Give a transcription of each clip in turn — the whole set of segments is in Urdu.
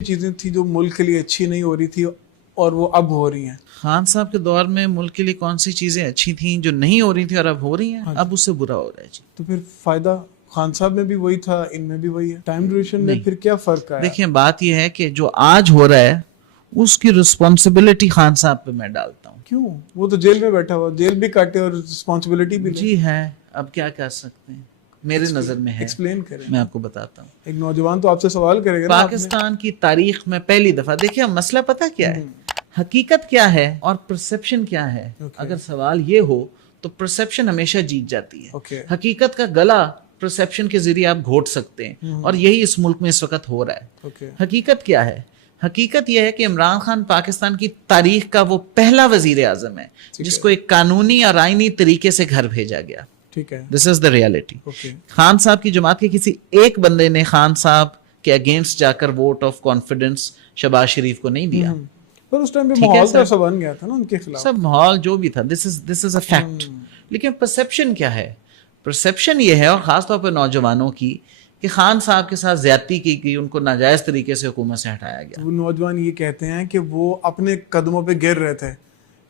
چیزیں تھی جو ملک کے لیے اچھی نہیں ہو رہی تھی اور وہ اب ہو رہی ہیں. خان صاحب کے دور میں ملک کے لیے کون سی چیزیں اچھی تھیں جو نہیں ہو رہی تھیں اور اب ہو رہی ہیں؟ اب اس سے برا ہو رہا ہے جی. تو پھر فائدہ خان صاحب میں بھی وہی تھا, ان میں بھی وہی ہے. ٹائم ڈیوریشن میں پھر کیا فرق ہے؟ دیکھیں بات یہ ہے کہ جو آج ہو رہا ہے اس کی رسپانسبلٹی خان صاحب پہ میں ڈالتا ہوں. کیوں؟ وہ تو جیل میں بیٹھا ہوا, جیل بھی کاٹے اور رسپانسبلٹی بھی لے. جی ہے, اب کیا کر سکتے ہیں, میرے نظر میں ہے. ایکسپلین کریں. میں آپ کو بتاتا ہوں. ایک نوجوان تو آپ سے سوال کرے گا پاکستان کی تاریخ میں پہلی دفعہ, دیکھیں مسئلہ پتہ کیا ہے, حقیقت کیا ہے اور پرسیپشن کیا ہے. اگر سوال یہ ہو تو پرسیپشن ہمیشہ جیت جاتی ہے. حقیقت کا گلا پرسیپشن کے ذریعے آپ گھوٹ سکتے ہیں, اور یہی اس ملک میں اس وقت ہو رہا ہے. حقیقت کیا ہے؟ حقیقت یہ ہے کہ عمران خان پاکستان کی تاریخ کا وہ پہلا وزیر اعظم ہے جس کو ایک قانونی اور آئینی طریقے سے گھر بھیجا گیا. دس از دا ریالٹی. خان صاحب کی جماعت کے کسی ایک بندے نے خان صاحب کے اگینسٹ جا کر ووٹ آف کانفیڈنس شہباز شریف کو نہیں دیا. پر اس ٹائم پہ ماحول کیسا بن گیا تھا نا ان کے خلاف. سب ماحول جو بھی تھا, دس از اے فیکٹ. لیکن پرسیپشن کیا ہے؟ پرسیپشن یہ ہے, اور خاص طور پہ نوجوانوں کی, کہ خان صاحب کے ساتھ زیادتی کی گئی, ان کو ناجائز طریقے سے حکومت سے ہٹایا گیا. وہ نوجوان یہ کہتے ہیں کہ وہ اپنے قدموں پہ گر رہے تھے,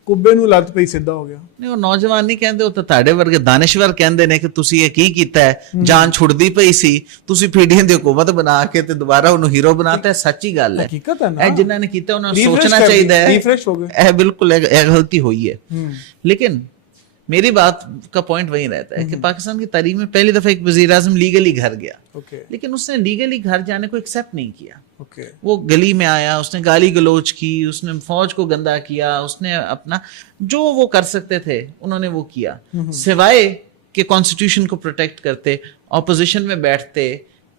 کبے نو لت پہ ہی سیدھا ہو گیا. نہیں, وہ نوجوان نہیں کہندے, وہ تو تاڑے ورگے دانشور کہندے نے کہ تسی یہ کی کیتا ہے, جان چھڑدی پئی سی, تسی پیڑھیاں دی حکومت بنا کے تے دوبارہ انہوں ہیرو بناتا ہے. سچی گل ہے, حقیقت ہے نا. اے جنہاں نے کیتا انہوں نے سوچنا چاہیے ہے, ریفریش ہو گئے. اے بالکل اے غلطی ہوئی ہے. لیکن میری بات کا پوائنٹ وہی رہتا ہے کہ پاکستان کی تاریخ میں پہلی دفعہ ایک وزیر اعظم لیگلی گھر گیا, لیکن اس نے لیگلی گھر جانے کو ایکسیپٹ نہیں کیا. وہ گلی میں آیا, اس نے گالی گلوچ کی, اس نے فوج کو گندا کیا, اس نے اپنا جو وہ کر سکتے تھے انہوں نے وہ کیا, سوائے کہ کانسٹیٹیوشن کو پروٹیکٹ کرتے, اپوزیشن میں بیٹھتے,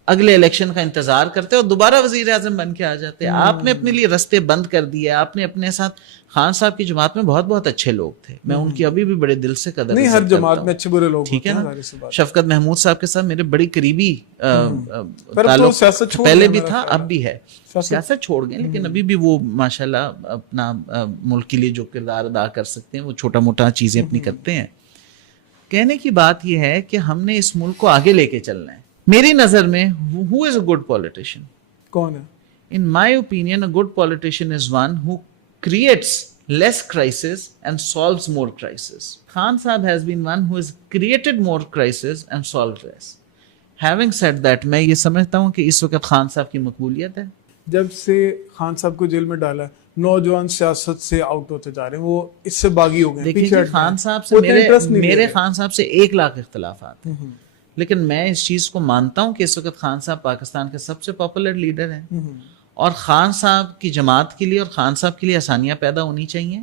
اگلے الیکشن کا انتظار کرتے اور دوبارہ وزیر اعظم بن کے آ جاتے. آپ نے اپنے لیے رستے بند کر دیے. آپ نے اپنے ساتھ, خان صاحب کی جماعت میں بہت بہت اچھے لوگ تھے, میں ان کی ابھی بھی بڑے دل سے قدر نہیں, ہر جماعت میں اچھے برے لوگ ٹھیک ہے نا. شفقت محمود صاحب کے ساتھ میرے بڑی قریبی تعلق پہلے بھی تھا, اب بھی ہے. سیاست چھوڑ گئے لیکن ابھی بھی وہ ماشاءاللہ اپنا ملک کے لیے جو کردار ادا کر سکتے ہیں وہ چھوٹا موٹا چیزیں اپنی کرتے ہیں. کہنے کی بات یہ ہے کہ ہم نے اس ملک کو آگے لے کے چلنا ہے. میری نظر میں who is a good politician? کون ہے؟ In my opinion, a good politician is one who creates less crisis and solves more crisis. Khan Sahab has been one who has created more crisis and solved less. Having said that, میں یہ سمجھتا ہوں کہ اس وقت خان صاحب کی مقبولیت ہے. جب سے خان صاحب کو جیل میں ڈالا نوجوان سیاست سے آؤٹ ہوتے جا رہے ہیں, وہ اس سے باغی ہو گئے. دیکھیں خان صاحب سے میرے خان صاحب سے 1 لاکھ اختلافات ہیں, لیکن میں اس چیز کو مانتا ہوں کہ اس وقت خان صاحب پاکستان کے سب سے پاپولر لیڈر ہیں, اور خان صاحب کی جماعت کے لیے اور خان صاحب کے لیے آسانیاں پیدا ہونی چاہیے,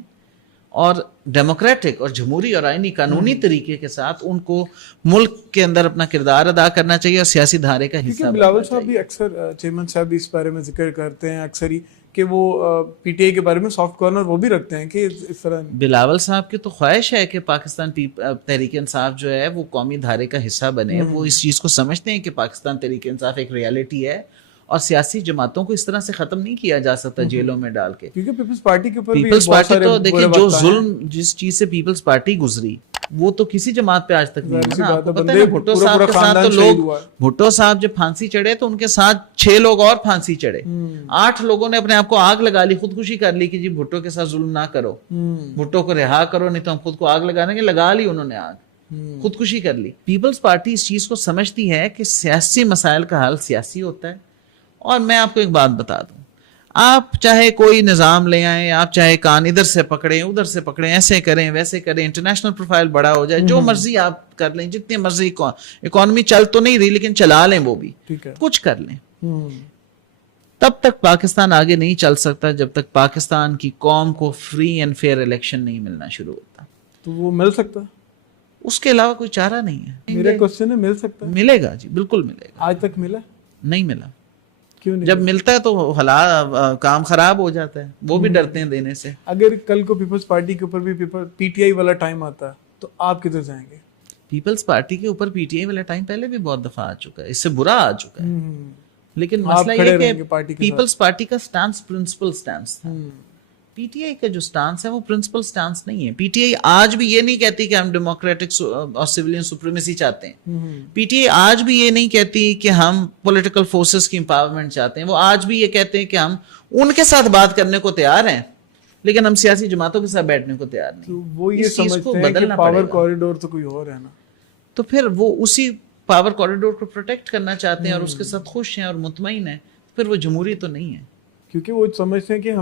اور ڈیموکریٹک اور جمہوری اور آئینی قانونی طریقے کے ساتھ ان کو ملک کے اندر اپنا کردار ادا کرنا چاہیے اور سیاسی دھارے کا حصہ. بلاول صاحب بھی اکثر, چیئرمین صاحب بھی اس بارے میں ذکر کرتے ہیں اکثر ہی کہ وہ پی ٹی آئی کے بارے میں سافٹ کارنر وہ بھی رکھتے ہیں کہ اس طرح. بلاول صاحب کی تو خواہش ہے کہ پاکستان تحریک انصاف جو ہے وہ قومی دھارے کا حصہ بنے. وہ اس چیز کو سمجھتے ہیں کہ پاکستان تحریک انصاف ایک ریالٹی ہے, اور سیاسی جماعتوں کو اس طرح سے ختم نہیں کیا جا سکتا جیلوں میں ڈال کے. کیونکہ پیپلز پارٹی کے اوپر بھی پیپلز پارٹی تو دیکھیں جو ظلم جس چیز سے پیپلز پارٹی گزری وہ تو کسی جماعت پہ آج تک نہیں ہے نا. آپ کو پتہ ہے بھٹو صاحب کے ساتھ تو لوگ, بھٹو صاحب جب پھانسی چڑھے تو ان کے ساتھ 6 لوگ اور پھانسی چڑھے. 8 لوگوں نے اپنے آپ کو آگ لگا لی, خودکشی کر لی کہ جی بھٹو کے ساتھ ظلم نہ کرو, بھٹو کو رہا کرو نہیں تو ہم خود کو آگ لگانے کے. لگا لی انہوں نے آگ, خودکشی کر لی. پیپلز پارٹی اس چیز کو سمجھتی ہے کہ سیاسی مسائل کا حل سیاسی ہوتا ہے. اور میں آپ کو ایک بات بتا دوں, آپ چاہے کوئی نظام لے آئیں, آپ چاہے کان ادھر سے پکڑیں ادھر سے پکڑیں, ایسے کریں ویسے کریں, انٹرنیشنل پروفائل بڑا ہو جائے, جو مرضی آپ کر لیں, جتنی مرضی. اکانومی چل تو نہیں رہی لیکن چلا لیں, وہ بھی کچھ کر لیں, تب تک پاکستان آگے نہیں چل سکتا جب تک پاکستان کی قوم کو فری اینڈ فیئر الیکشن نہیں ملنا شروع ہوتا. تو وہ مل سکتا, اس کے علاوہ کوئی چارہ نہیں ہے. میرا کوسچن ہے, مل سکتا ہے؟ ملے گا جی, بالکل ملے گا. آج تک ملا نہیں ملا. جب ملتا ہے تو کام خراب ہو جاتا ہے, وہ بھی ڈرتے ہیں دینے سے. اگر کل کو پیپلز پارٹی کے اوپر بھی پی ٹی آئی والا ٹائم آتا تو آپ کدھر جائیں گے؟ پیپلز پارٹی کے اوپر پی ٹی آئی والا ٹائم پہلے بھی بہت دفعہ آ چکا ہے, اس سے برا آ چکا ہے. لیکن مسئلہ یہ کہ پیپلز پارٹی کا سٹانس پرنسپل سٹانس تھا پی ٹی آئی کا جو سٹانس ہے وہ پرنسپل سٹانس نہیں ہے. پی ٹی آئی آج بھی یہ نہیں کہتی کہ ہم ڈیموکریٹک اور سویلین سپریمیسی چاہتے ہیں. پی ٹی آئی آج بھی یہ نہیں کہتی کہ ہم پولیٹیکل فورسز کی امپاورمنٹ چاہتے ہیں. وہ آج بھی یہ کہتے ہیں کہ ہم ان کے ساتھ بات کرنے کو تیار ہیں لیکن ہم سیاسی جماعتوں کے ساتھ بیٹھنے کو تیار نہیں. وہ یہ سمجھتے ہیں کہ پاور کوریڈور تو کوئی اور ہے نا, تو پھر وہ اسی پاور کوریڈور کو پروٹیکٹ کرنا چاہتے ہیں اور اس کے ساتھ خوش ہیں اور مطمئن ہیں. پھر وہ جمہوری تو نہیں ہے, کیونکہ وہ سمجھتے ہیں کہ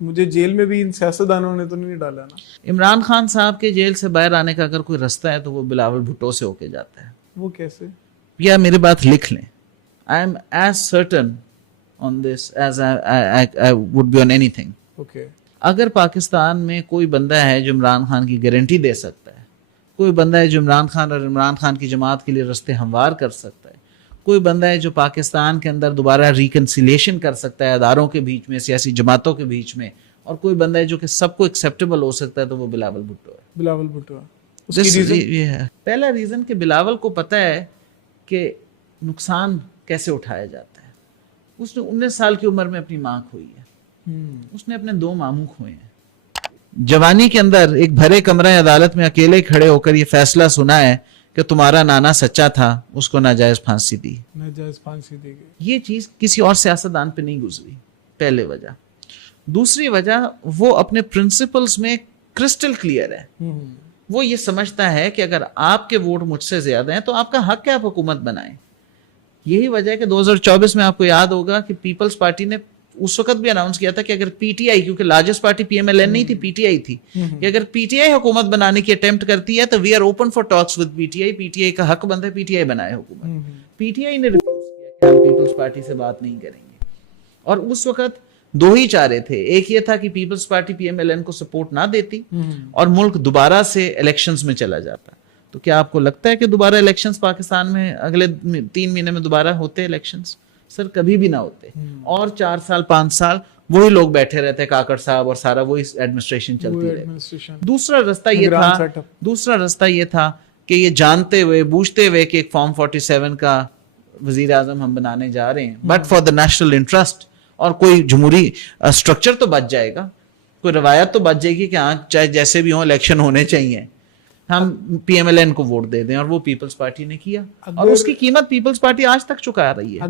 مجھے جیل میں بھی ان سیاستدانوں نے تو نہیں ڈالا نا. عمران خان صاحب کے جیل سے باہر آنے کا اگر کوئی رستہ ہے تو وہ بلاول بھٹو سے ہو کے جاتا ہے. وہ کیسے؟ یا میری بات لکھ لیں, I am as certain on this as I would be on anything. Okay. اگر پاکستان میں کوئی بندہ ہے جو عمران خان کی گارنٹی دے سکتا ہے, کوئی بندہ ہے جو عمران خان اور عمران خان کی جماعت کے لیے رستے ہموار کر سکتا ہے, کوئی بندہ ہے جو پاکستان کے اندر دوبارہ ریکنسیلیشن کر سکتا ہے اداروں کے بیچ میں, سیاسی جماعتوں کے بیچ میں, اور کوئی بندہ ہے جو کہ سب کو ایکسیپٹیبل ہو سکتا ہے, تو وہ بلاول بھٹو ہے. بلاول بھٹو ہے. پہلا ریزن کہ بلاول کو پتا ہے کہ نقصان کیسے اٹھایا جاتا ہے. اس نے 19 سال کی عمر میں اپنی ماں کھوئی ہے, اس نے اپنے 2 ماموں کھوئے ہیں. جوانی کے اندر ایک بھرے کمرہ عدالت میں اکیلے کھڑے ہو کر یہ فیصلہ سنا ہے کہ تمہارا نانا سچا تھا, اس کو ناجائز پھانسی دی. ناجائز پھانسی دی گئی. یہ چیز کسی اور سیاستدان پہ نہیں گزری, پہلے وجہ. دوسری وجہ, وہ اپنے پرنسپلز میں کرسٹل کلیئر ہے. وہ یہ سمجھتا ہے کہ اگر آپ کے ووٹ مجھ سے زیادہ ہیں تو آپ کا حق ہے آپ حکومت بنائیں. یہی وجہ ہے کہ 2024 میں آپ کو یاد ہوگا کہ پیپلز پارٹی نے اس وقت بھی اناؤنس کیا تھا کہ اگر پی ٹی آئی, کیونکہ largest party P M L N نہیں تھی, پی ٹی آئی تھی, کہ اگر پی ٹی آئی حکومت بنانے کی اٹیمپٹ کرتی ہے تو we are open for talks with P T I. P T I کا حق بنتا ہے پی ٹی آئی بنائے حکومت. پی ٹی آئی نے ریفیوز کیا کہ ہم پیپلز پارٹی سے بات نہیں کریں گے. اور اس وقت 2 ہی چارے تھے. ایک یہ تھا کہ Peoples Party P M L N کو سپورٹ نہ دیتی اور ملک دوبارہ سے الیکشنز میں چلا جاتا. تو کیا آپ کو لگتا ہے کہ دوبارہ الیکشنز پاکستان میں اگلے 3 مہینے میں دوبارہ ہوتے الیکشنز؟ سر کبھی بھی نہ ہوتے. اور 4 سال 5 سال وہی لوگ بیٹھے رہتے, کاکڑ صاحب اور سارا وہی ایڈمنسٹریشن چلتی رہتی. دوسرا رستہ یہ تھا کہ یہ جانتے ہوئے بوجھتے ہوئے کہ ایک فارم 47 کا وزیر اعظم ہم بنانے جا رہے ہیں, but for the national interest, اور کوئی جمہوری اسٹرکچر تو بچ جائے گا, کوئی روایت تو بچ جائے گی کہ ہاں چاہے جیسے بھی ہوں الیکشن ہونے چاہیے, ہم پی ایم ایل این کو ووٹ دے دیں. اور وہ پیپلز پارٹی نے کیا, اور اس کی قیمت پیپلز پارٹی آج تک چکا رہی ہے.